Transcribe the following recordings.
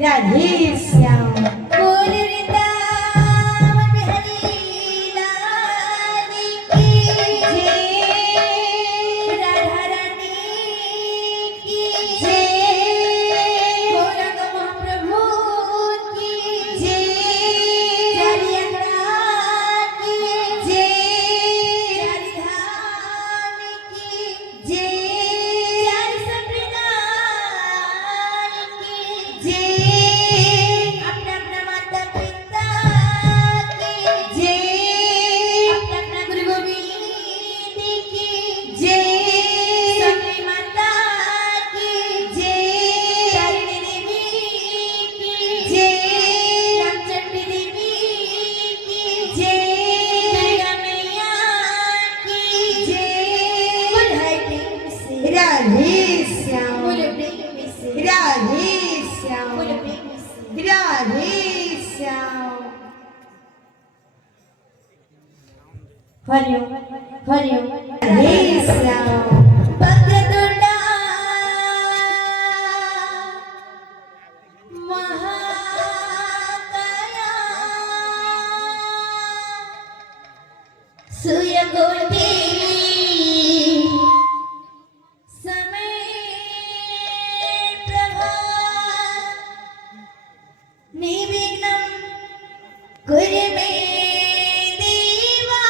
राधे श्याम। बोल वृंदावन बिहारी लाल की जय, राधा रानी की जय, गौरंग महाप्रभु की जय, चारियागढ़ की जय, चारिधाम की जय, चारि संप्रदाय की जय, अपना अपना माता पिता की जय, अपना अपना गुरु गोविंद की जय, सबरी माता की जय, तारिणी देवी की जय, रामचंद्री देवी की जय, दुर्गा मैया की जय। बोल है प्रेम से राधे श्याम। बोल प्रेम से राधे श्याम। बोल प्रेम से। राधे श्याम। हरिओम हरिओम राधे श्याम। वक्रतुंडा महाकाया सूर्यकोटि समप्रभा निर्विघ्नं कुरु मे देवा।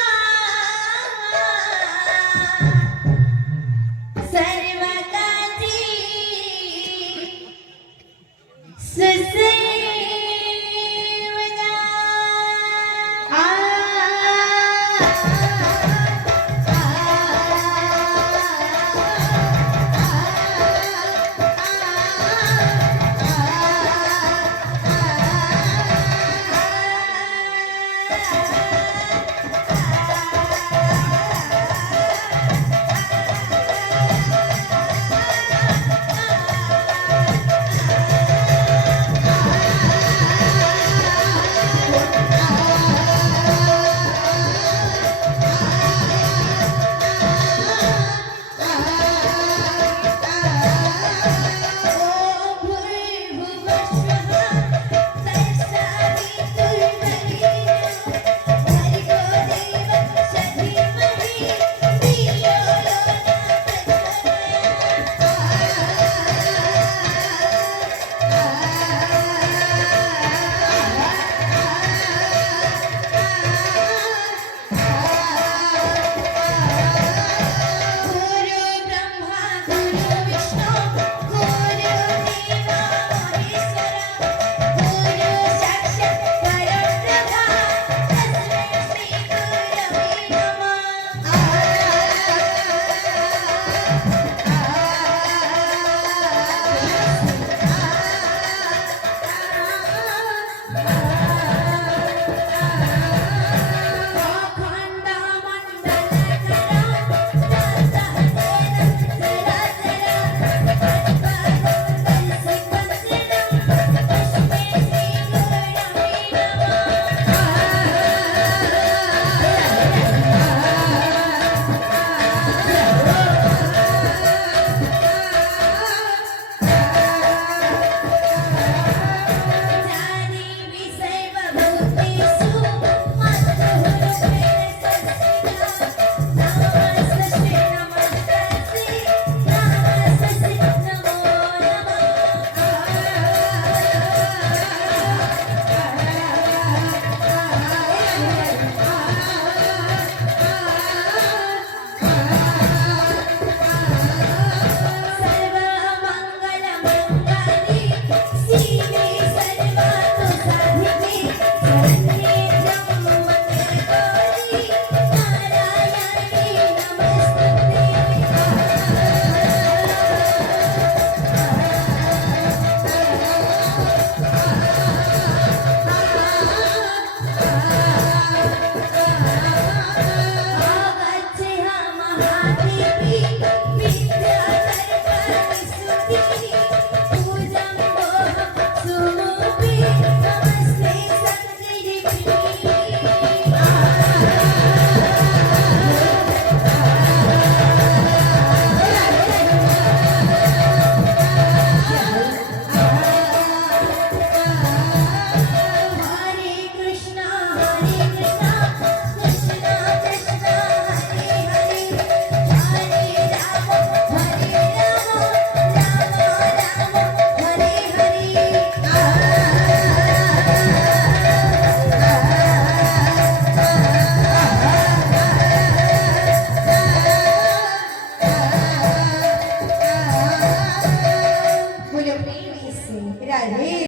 विसे राधे